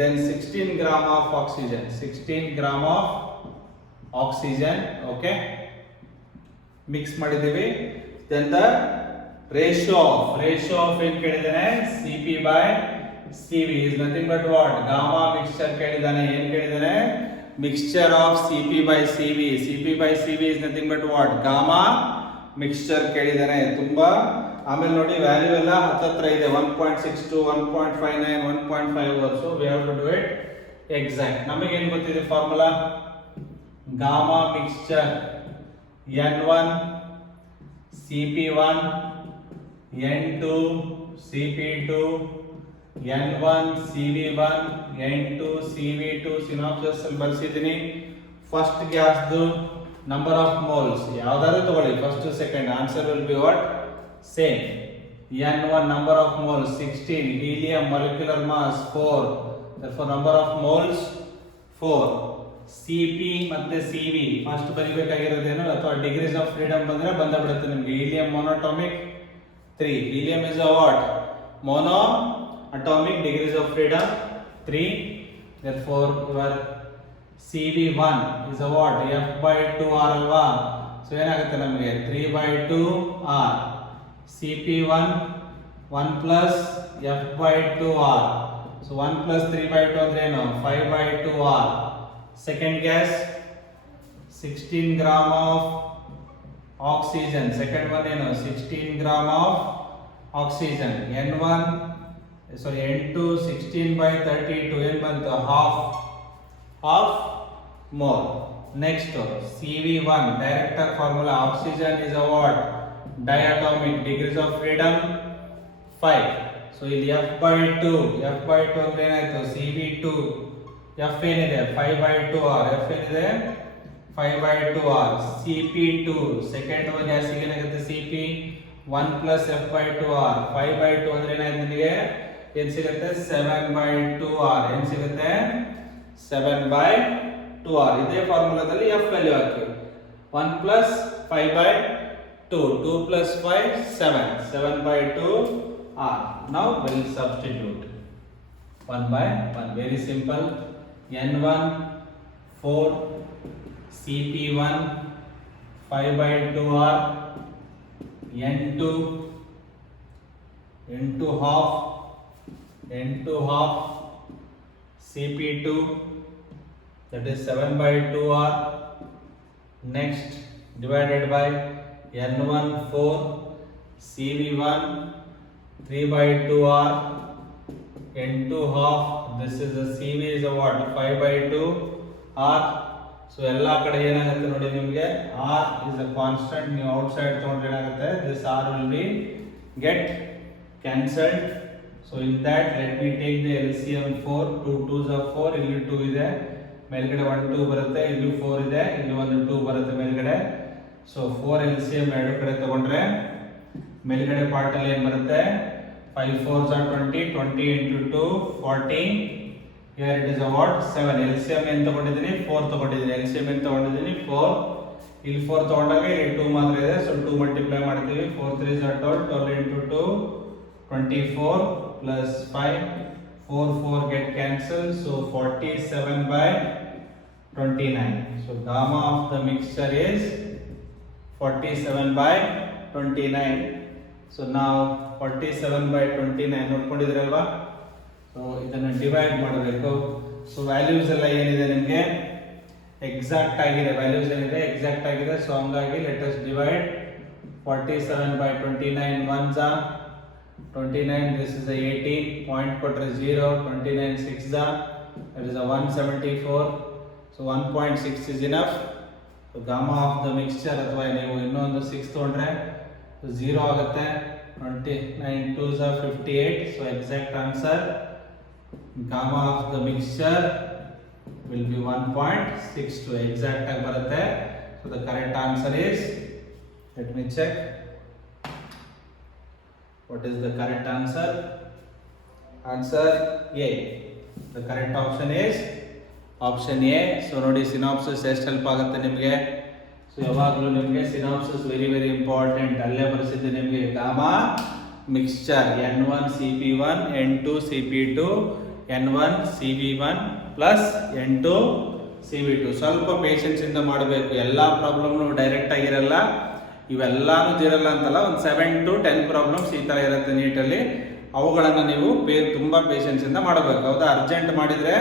then 16 gram of oxygen, 16 gram of oxygen, okay, mix ಮಾಡಿದೀವಿ. Then the ratio of ಏನು ಕೇಳಿದಾನೆ, Cp by Cv is nothing but what gamma mixture ಕೇಳಿದಾನೆ. ಏನು ಕೇಳಿದಾನೆ, mixture of Cp by Cv. Cp by Cv is nothing but what gamma mixture ಕೇಳಿದಾನೆ. ತುಂಬಾ ಆಮೇಲೆ ನೋಡಿ ವ್ಯಾಲ್ಯೂ ಎಲ್ಲ ಹತ್ತತ್ರ ಇದೆ, 1.62, 1.59, 1.5. So we have to do it exact. ನಮಗೆ ಏನು ಗೊತ್ತಿದೆ formula, gamma mixture N1 CP1 N2 CP2 N1 CV1 N2 CV2. Synopsis ಅಲ್ಲಿ ಬರ್ಸಿದ್ದೀನಿ. ಫಸ್ಟ್ ಗ್ಯಾಸ್ದು ನಂಬರ್ ಆಫ್ ಮೋಲ್ಸ್ ಯಾವ್ದಾದ್ರು ತಗೊಳ್ಳಿ, first second, answer will be what same. N1 number of moles 16, helium molecular mass 4, therefore number of moles 4. Cp ಮತ್ತೆ Cv ಫಸ್ಟ್ ಬರಿಬೇಕಾಗಿರೋದೇನು, ಅಥವಾ degrees of freedom ಬಂದ್ರೆ ಬಂದಬಿಡುತ್ತೆ ನಿಮಗೆ. Helium monoatomic 3, helium is a what mono atomic, degrees of freedom 3, therefore your Cv1 is a what F by 2R ಅಲ್ವಾ. ಸೊ ಏನಾಗುತ್ತೆ ನಮಗೆ 3 by 2R. Cp1 1 plus F by 2R. So 1 plus 3 by 2 ಅಂದ್ರೆ ಏನು 5 by 2R. Second gas 16 gram of oxygen. Second one ಏನು 16 gram of oxygen. N1 sorry N2 16 by 32 ಏನು ಬಂತು half mole. Next Cv1 direct formula, oxygen is a what diatomic, degrees of freedom 5. So ಇಲ್ಲಿ F by 2 ಅಂದ್ರೆ ಏನಾಯ್ತು Cv2, F ಏನಿದೆ 5 by 2R, F ಏನಿದೆ 5 by 2R. Cp2 second ಗ್ಯಾಸಿಗೆ ಏನಾಗುತ್ತೆ Cp 1 plus F by 2R. 5 by 2 ಅಂದ್ರೆ ಏನಾಯ್ತು ನಿಮಗೆ ಏನು ಸಿಗುತ್ತೆ 7 by 2R. ಏನು ಸಿಗುತ್ತೆ 7 by 2R. ಇದೇ ಫಾರ್ಮುಲಾದಲ್ಲಿ F ವ್ಯಾಲ್ಯೂ ಹಾಕಿ 1 plus 5 by 2, 2 plus 5 7, 7 by 2R. Now we'll substitute 1 by 1. Very simple. N1 4, Cp1 5 by 2R, N2 half, Cp2 that is 7 by 2R. Next divided by N1 4, Cv1 3 by 2R, N2 half. This is the Cv is a what 5 by 2R. So ಎಲ್ಲ ಕಡೆ ಏನಾಗುತ್ತೆ ನೋಡಿ ನಿಮಗೆ R is a constant. ನೀವು ಔಟ್ಸೈಡ್ ತಗೊಂಡ್ರೆ ಏನಾಗುತ್ತೆ this R will be get cancelled. So in that let me take the LCM 4. 2 2s are 4. ಇಲ್ಲಿ 2 ಇದೆ, ಮೇಲ್ಗಡೆ 1 2 ಬರುತ್ತೆ, ಇಲ್ಲಿ 4 ಇದೆ, ಇಲ್ಲಿ ಒಂದು 2 ಬರುತ್ತೆ ಮೇಲ್ಗಡೆ. ಸೊ 4 LCM ಎರಡು ಕಡೆ ತಗೊಂಡ್ರೆ ಮೇಲ್ಗಡೆ ಪಾರ್ಟ್ ಅಲ್ಲಿ ಏನು ಬರುತ್ತೆ 5 4s are 20, 20 into 2 40. Here it is a what 7. LCM ಏನು ತಗೊಂಡಿದ್ದೀನಿ 4 ತಗೊಂಡಿದ್ದೀನಿ. LCM ಏನು ತಗೊಂಡಿದ್ದೀನಿ 4. ಇಲ್ಲಿ 4 ತಗೊಂಡಾಗ ಇಲ್ಲಿ 2 ಮಾತ್ರ ಇದೆ. ಸೊ 2 ಮಲ್ಟಿಪ್ಲೈ ಮಾಡ್ತೀವಿ. 4 3s are 12, 12 into 2 24 plus 5, 4 4 get cancelled. So 47 by 29. So gamma of the mixture is 47 by 29. So now 47 by 29 ನೋಡ್ಕೊಂಡಿದ್ರಲ್ವಾ. ಸೊ ಇದನ್ನು ಡಿವೈಡ್ ಮಾಡಬೇಕು. ಸೊ ವ್ಯಾಲ್ಯೂಸ್ ಎಲ್ಲ ಏನಿದೆ ನಿಮಗೆ ಎಕ್ಸಾಕ್ಟ್ ಆಗಿದೆ, ವ್ಯಾಲ್ಯೂಸ್ ಏನಿದೆ ಎಕ್ಸಾಕ್ಟ್ ಆಗಿದೆ. ಸೊ ಹಂಗಾಗಿ ಲೆಟ್ ಅಸ್ ಡಿವೈಡ್ 47 by 29 ones are 29. This is a 18. Point ಕೊಟ್ರೆ 0. 29 6 that is a 174. So 1.6 is enough. So gamma of the mixture ಅಥವಾ ನೀವು ಇನ್ನೊಂದು 6 ತಗೊಂಡ್ರೆ 0 ಆಗುತ್ತೆ. 29 2s are 58. So exact answer gamma of the mixture will be 1.62. exact ಆಗಿ ಬರುತ್ತೆ. So the correct answer is, let me check what is the correct answer. Answer A. The correct option is option A. So ನೋಡಿ ಸಿನಾಪ್ಸಿಸ್ ಎಷ್ಟು ಹೆಲ್ಪ್ ಆಗುತ್ತೆ ನಿಮಗೆ. ಸೊ ಯಾವಾಗಲೂ ನಿಮಗೆ synopsis very important. ಅಲ್ಲೇ ಬರೆಸಿದ್ದೆ ನಿಮಗೆ gamma mixture N1 CP1 N2 CP2 N1 CV1 plus N2 CV2. ಸ್ವಲ್ಪ ಪೇಷನ್ಸ್ ಇಂದ ಮಾಡಬೇಕು. ಎಲ್ಲ ಪ್ರಾಬ್ಲಮ್ನು ಡೈರೆಕ್ಟ್ ಆಗಿರಲ್ಲ, ಇವೆಲ್ಲಾನು ಇರಲ್ಲ ಅಂತಲ್ಲ, ಒಂದು 7 to 10 ಪ್ರಾಬ್ಲಮ್ಸ್ ಈ ಥರ ಇರುತ್ತೆ ನೀಟಲ್ಲಿ. ಅವುಗಳನ್ನು ನೀವು ತುಂಬ ಪೇಷನ್ಸ್ ಇಂದ ಮಾಡಬೇಕು. ಹೌದಾ? ಅರ್ಜೆಂಟ್ ಮಾಡಿದರೆ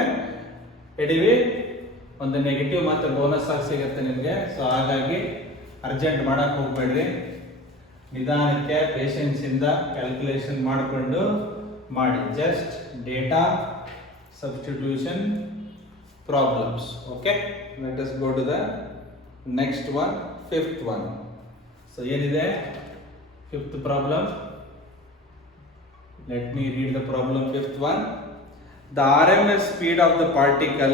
ಎಡಿವಿ ಒಂದು ನೆಗೆಟಿವ್ ಮತ್ತು ಬೋನಸ್ ಆಗಿ ಸಿಗುತ್ತೆ ನಿಮಗೆ. ಸೊ ಹಾಗಾಗಿ ಅರ್ಜೆಂಟ್ ಮಾಡಕ್ಕೆ ಹೋಗ್ಬೇಡ್ರಿ, ನಿಧಾನಕ್ಕೆ ಪೇಷನ್ಸ್ ಇಂದ ಕ್ಯಾಲ್ಕುಲೇಷನ್ ಮಾಡಿಕೊಂಡು ಮಾಡಿ. Just data substitution problems. Okay, let us go to the next one, fifth one. So ಏನಿದೆ fifth problem? Let me read the problem. Fifth one. The RMS speed of the particle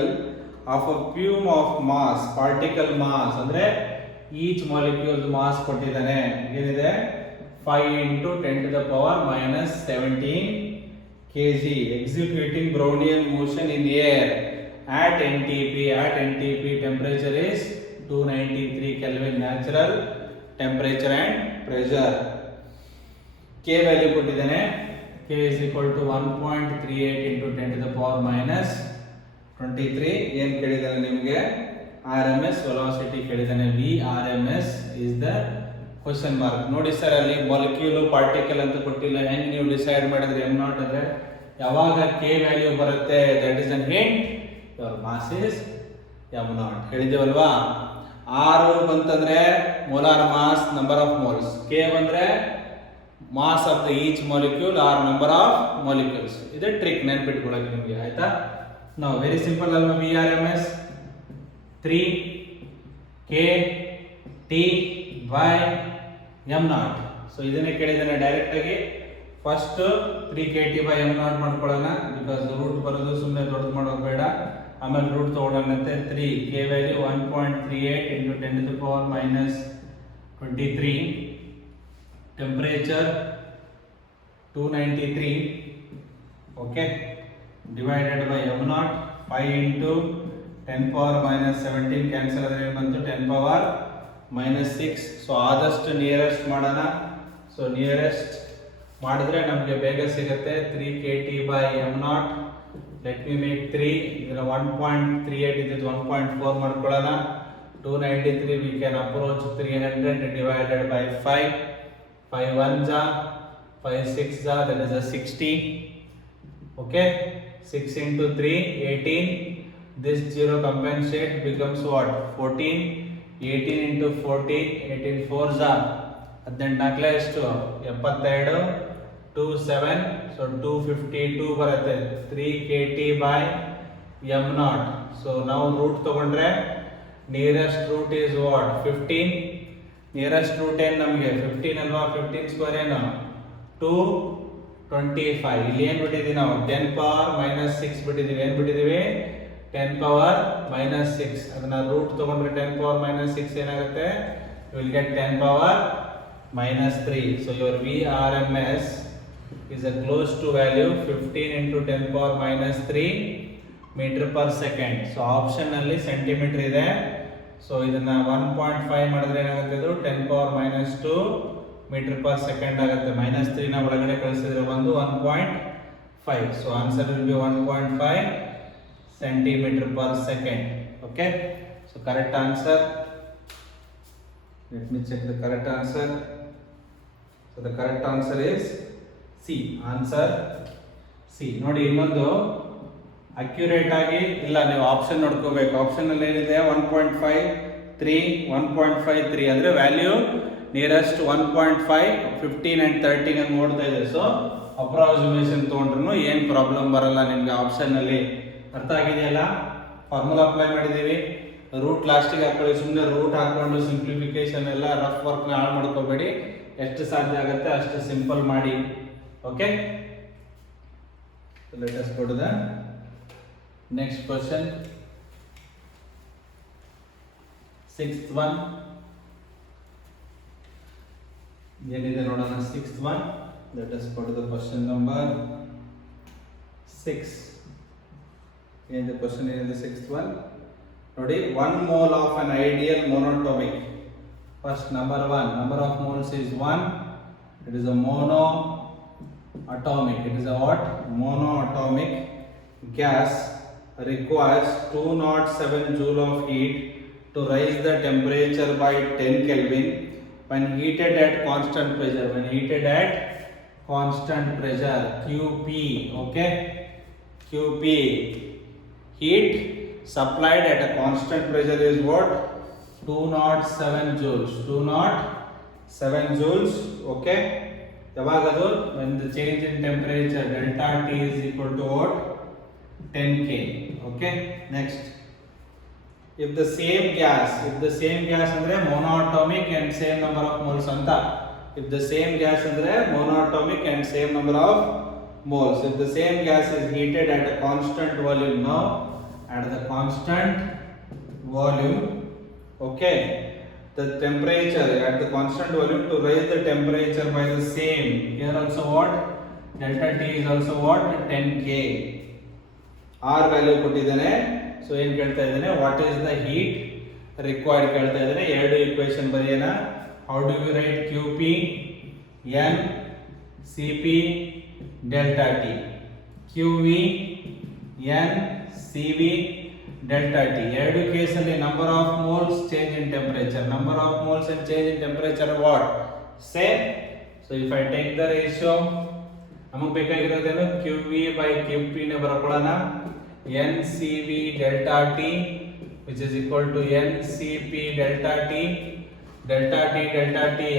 of a fume of mass, particle mass ಅಂದ್ರೆ each molecule mass ಕೊಟ್ಟಿದ್ದಾನೆ. ಏನಿದೆ 5 into 10 to the power minus 17 kg, executing Brownian motion in air at NTP. At NTP temperature is 293 Kelvin, natural temperature and pressure. K value ಕೊಟ್ಟಿದ್ದಾನೆ. K is equal to 1.38 into 10 to the power minus 23. ಏನು ಕೇಳಿದಾನೆ ನಿಮಗೆ? RMS velocity ಕೇಳಿದಾನೆ. VRMS is the question mark. ನೋಡಿ ಸರ್, ಅಲ್ಲಿ molecule particle ಅಂತ ಕೊಟ್ಟಿಲ್ಲ. ಹೆಂಗೆ ನೀವು ಡಿಸೈಡ್ ಮಾಡಿದ್ರೆ M0 ಅಂದ್ರೆ ಯಾವಾಗ K ವ್ಯಾಲ್ಯೂ ಬರುತ್ತೆ, that is an hint your mass is M0. ಹೇಳಿದೇವಲ್ವಾ? R ಬಂತಂದ್ರೆ molar mass, number of moles. K ಬಂದ್ರೆ mass of the each molecule are number of molecules. ಇದೆ ಟ್ರಿಕ್, ನೆನ್ಪಿಟ್ಕೊಳ್ಳೋಕೆ ನಿಮಗೆ. ಆಯ್ತಾ? ನಾವು ವೆರಿ ಸಿಂಪಲ್ ಅಲ್ವಾ? VRMS 3 K T by M0. So ಇದನ್ನೇ ಕೇಳಿದ್ದಾನೆ ಡೈರೆಕ್ಟ್ ಆಗಿ. ಫಸ್ಟ್ 3 KT by M0 ಮಾಡ್ಕೊಳ್ಳೋಣ, ಬಿಕಾಸ್ ರೂಟ್ ಬರೋದು ಸುಮ್ಮನೆ ದೊಡ್ಡದು ಮಾಡೋದು ಬೇಡ. ಆಮೇಲೆ ರೂಟ್ ತಗೊಳ್ಳೋಣಂತೆ. 3 K ವ್ಯಾಲ್ಯೂ 1.38 into 10 to the power minus 23. Temperature 293. Okay, divided by M0. 5 into 10 power minus 17 cancel ಆದರೆ ಏನು ಬಂತು? 10 power minus 6. ಸೊ ಆದಷ್ಟು ನಿಯರೆಸ್ಟ್ ಮಾಡೋಣ. ಸೊ ನಿಯರೆಸ್ಟ್ ಮಾಡಿದ್ರೆ ನಮಗೆ ಬೇಗ ಸಿಗುತ್ತೆ. 3 KT by M0. Let me make 3. ಇದರ 1.38 ಇದ್ದಿದ್ದು 1.4 ಮಾಡ್ಕೊಳ್ಳೋಣ. 293 we can approach 300 divided by 5. 5 1s are 5 6s are, that is a 60. Okay, 6 into 3 18. This 0 compensate becomes what? 14. 18 into 14, 18 4s are 18 ಎಷ್ಟು? 72. 2 7, so 252 ಬರುತ್ತೆ. 3 KT by M0. So now root ತಗೊಂಡ್ರೆ nearest root is what? 15. Nearest root ಏನು ನಮಗೆ? 15 ಅಲ್ವಾ? 15 ಸ್ಕ್ವೇರ್ ಏನು? 225. ಇಲ್ಲಿ ಏನು ಬಿಟ್ಟಿದ್ದೀವಿ ನಾವು? 10 ಪವರ್ ಮೈನಸ್ 6 ಬಿಟ್ಟಿದ್ದೀವಿ. ಏನು ಬಿಟ್ಟಿದ್ದೀವಿ? 10 ಪವರ್ ಮೈನಸ್ 6. ಅದನ್ನ ರೂಟ್ ತಗೊಂಡ್ರೆ 10 ಪವರ್ ಮೈನಸ್ 6 ಏನಾಗುತ್ತೆ? You will get 10 power minus 3. So your VRMS is a close to value 15 into 10 power minus 3 meter per second. So option ನಲ್ಲಿ ಸೆಂಟಿಮೀಟರ್ ಇದೆ. ಸೊ ಇದನ್ನ 1.5 ಮಾಡಿದ್ರೆ ಏನಾಗುತ್ತೆ? ಇದು 10 power minus 2 meter per second ಆಗುತ್ತೆ. minus 3 ನ ಒಳಗಡೆ ಕಳಿಸಿದ್ರೆ ಬಂದು 1.5. So answer will be 1.5 centimeter per second. Okay, so correct answer, let me check the correct answer. So the correct answer is C. Answer C. ನೋಡಿ ಇನ್ನೊಂದು ಅಕ್ಯುರೇಟ್ ಆಗಿ ಇಲ್ಲ, ನೀವು ಆಪ್ಷನ್ ನೋಡ್ಕೋಬೇಕು. ಆಪ್ಷನ್ ಅಲ್ಲಿ ಏನಿದೆ 1.53 1.53 ಅಂದ್ರೆ ವ್ಯಾಲ್ಯೂ ನಿಯರೆಸ್ಟ್ 1.5 15 and 13 ಅಂತ ನೋಡ್ತಾ ಇದೆ. ಸೊ ಅಪ್ರಾಕ್ಸಿಮೇಷನ್ ತಗೊಂಡ್ರು ಏನ್ ಪ್ರಾಬ್ಲಮ್ ಬರಲ್ಲ ನಿಮ್ಗೆ ಆಪ್ಷನ್ ಅಲ್ಲಿ. ಅರ್ಥ ಆಗಿದೆಯಲ್ಲ? ಫಾರ್ಮುಲಾ ಅಪ್ಲೈ ಮಾಡಿದೀವಿ, ರೂಟ್ ಲಾಸ್ಟಿಗೆ ಹಾಕೊಳ್ಳಿ. ಸುಮ್ಮನೆ ರೂಟ್ ಹಾಕೊಂಡು ಸಿಂಪ್ಲಿಫಿಕೇಶನ್ ಎಲ್ಲ ರಫ್ ವರ್ಕ್ ನ ಹಾಳು ಮಾಡ್ಕೋಬೇಡಿ. ಎಷ್ಟು ಸಾಧ್ಯ ಆಗುತ್ತೆ ಅಷ್ಟು ಸಿಂಪಲ್ ಮಾಡಿ. Okay, let us go to the next question. 6th one ಏನಿದೆ ನೋಡೋಣ. 6th one, let us go to the question number 6. ಏನಿದೆ ಕ್ವೆಶ್ಚನ್ ಏನಿದೆ 6th one ನೋಡಿ. 1 mole of an ideal monatomic. First, number 1, number of moles is 1. It is a monoatomic. It is a what? Monoatomic gas requires 207 joule of heat to raise the temperature by 10 Kelvin when heated at constant pressure. When heated at constant pressure, QP. Okay, QP, heat supplied at a constant pressure is what? 207 joules. 207 joules. Okay, yavagadu when the change in temperature delta T is equal to what? 10 K. Okay, next, if the same gas andre monoatomic and same number of moles anta. If the same gas andre monoatomic and same number of moles. If the same gas is heated at a constant volume, now at the constant volume, okay, the temperature at the constant volume, to raise the temperature by the same, here also what? Delta T is also what? 10 K. R value ಕೊಟ್ಟಿದ್ದಾನೆ. So ಏನ್ ಕೇಳ್ತಾ ಇದ್ದಾನೆ? What is the heat required ಕೇಳ್ತಾ ಇದ್ದಾನೆ. ಎರಡು equation ಬರೆಯೋಣ. How do you write? QP N CP delta T. QV N CV delta T. ಎರಡು ಕೇಸಲ್ಲಿ number of moles, change in temperature. Number of moles and change in temperature what? Same. So if I take the ratio, ನಮಗೆ ಬೇಕಾಗಿರೋದೇನು? QV by QP ನ ಬರ್ಕೊಳ್ಳೋಣ. NCV delta T which is equal to NCP delta T. Delta T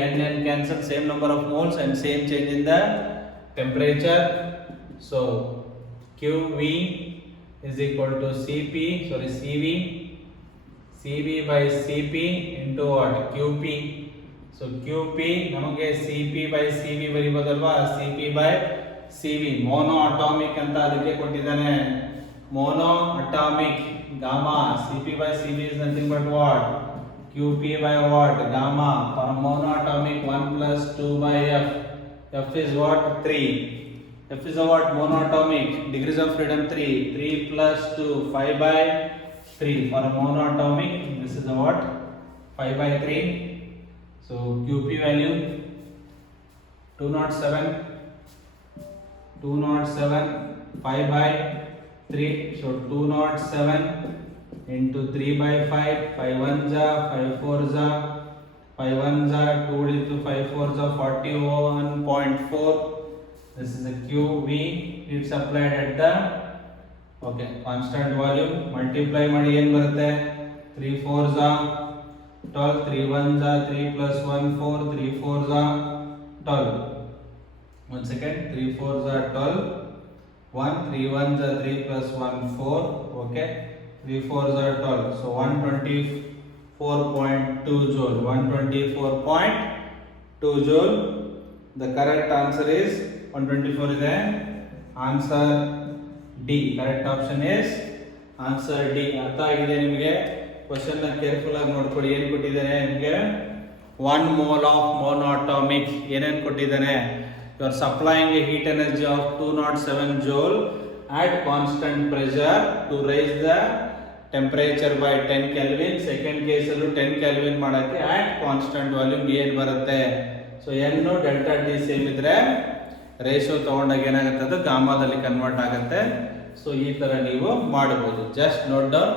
N cancel, same number of moles and same change in the temperature. So QV is equal to CV by CP into what? QP. So QP ನಮಗೆ CP by CV ಬರಿಬೋದಲ್ವಾ? CP by CV. monoatomic ಅಂತ ಅದಕ್ಕೆ ಕೊಟ್ಟಿದ್ದಾನೆ. monoatomic gamma. CP by CV is nothing but what? QP by what? Gamma. For monoatomic 1 plus 2 by F. F is what? 3. F is a what? Monoatomic. Degrees of freedom 3. 3 plus 2, 5 by 3. For a monoatomic, this is a what? 5 by 3. So QP value 207, 5 by 3. So 207 into 3 by 5. 5 1s are 5 4s are 5 1s are 2 into 5 4s are 41.4. This is a QV. It's applied at the constant volume. Multiply ಮಾಡಿ ಏನು ಬರುತ್ತೆ? 3 4s are 12, 3 1s are 3 plus 1 4, 3 4s are 12. One second, 3 4s are 12. 1 3 1s are 3 plus 1 4. Okay, 3 4s are 12. So 124.2 joule. 124.2 joule. The correct answer is 124 is the answer D. Correct option is answer D. ಅರ್ಥ ಆಗಿದೆ ನಿಮಗೆ? ಕ್ವೆಶ್ಚನ್ ನ ಕೇರ್ಫುಲ್ ಆಗಿ ನೋಡ್ಕೊಳ್ಳಿ. ಏನು ಕೊಟ್ಟಿದ್ದಾನೆ ನಿಮಗೆ? 1 mole of monoatomic. ಏನೇನು ಕೊಟ್ಟಿದ್ದಾನೆ? You are supplying a heat energy of 207 joule at constant pressure to raise the temperature by 10 Kelvin. Second case allu 10 Kelvin ಮಾಡಕ್ಕೆ at constant volume ಏನು ಬರುತ್ತೆ? So n delta T same ಇದ್ರೆ ರೇಷಿಯೋ ತಗೊಂಡಾಗ ಏನಾಗುತ್ತೆ? ಅದು ಗಾಮಾದಲ್ಲಿ ಕನ್ವರ್ಟ್ ಆಗುತ್ತೆ. ಸೊ ಈ ತರ ನೀವು ಮಾಡಬಹುದು. Just note down